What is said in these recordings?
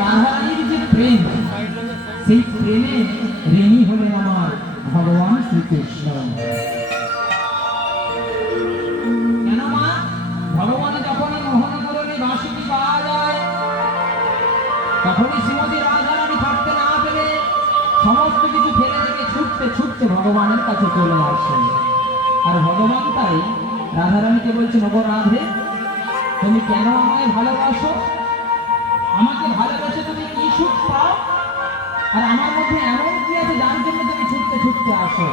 রাধারানীর যে প্রেম, সেই প্রেমে ঋণী হলেন আমার ভগবান শ্রীকৃষ্ণ। কেন মা? ভগবান যখনই মোহনপুরে বাঁশিটি পাওয়া যায়, তখনই শ্রীমতী রাধারানী থাকতে না পেরে সমস্ত কিছু ফেলে রেখে ছুটতে ছুটতে ভগবানের কাছে চলে আসেন। আর ভগবান তাই রাধারানীকে বলছেন, ওগো রাধে, তুমি কেন আমায় ভালোবাসো? আমাকে ভালোবেসে তুমি কি সুখ পাও? আর আমার মধ্যে এমন কি আছে যার জন্য তুমি ছুটতে ছুটতে আসো?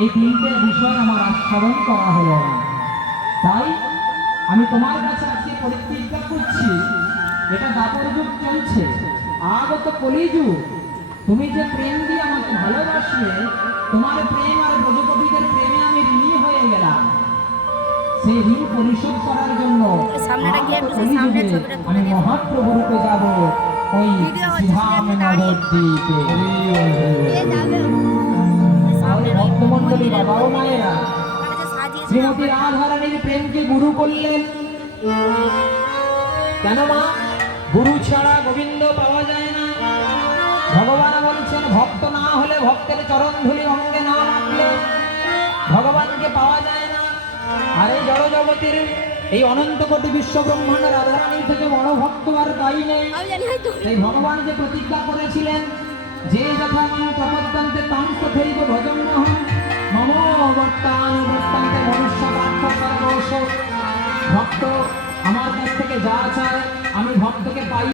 এই তিনটে বিষয় আমার আস্বাদন করা হলো না, তাই আমি তোমার কাছে আজকে পরিত্যাগ করছি। এটা দাপর যুগ চলছে, আগত কলিযুগ। তুমি যে প্রেম দিয়ে আমাকে ভালোবাসলে, তোমার প্রেম আর ব্রজগোপীদের প্রেমে আমি ঋণী হয়ে গেলাম। সেই ঋণ পরিশোধ করার জন্য আমি মহাপ্রভু রূপে যাব ওই শ্রীধাম নবদ্বীপে। ভক্তমণ্ডলী, বাবা ও মায়েরা, শ্রীমতী রাধারানীর প্রেমকে গুরু করলেন। কেন মা? গুরু ছাড়া গোবিন্দ পাওয়া যায় না। ভগবান বলছেন, ভক্ত না হলে, ভক্তের চরণ ধুলি অঙ্গে না মানলে ভগবানকে পাওয়া যায় না। আর এই জড় জগতের এই অনন্ত কোটি বিশ্ব ব্রহ্মাণ্ড রাধারানীর থেকে বড় ভক্ত আর তাই নেই। এই ভগবান যে প্রতিজ্ঞা করেছিলেন, যে যথা মাম প্রপদ্যন্তে তাং তথৈব ভজন্যহং মম বর্তানুবর্তান্তে মনুষ্য পার্থ সর্বস্ব। ভক্ত আমার কাছ থেকে যা চায় আমি ভক্তকে পাই।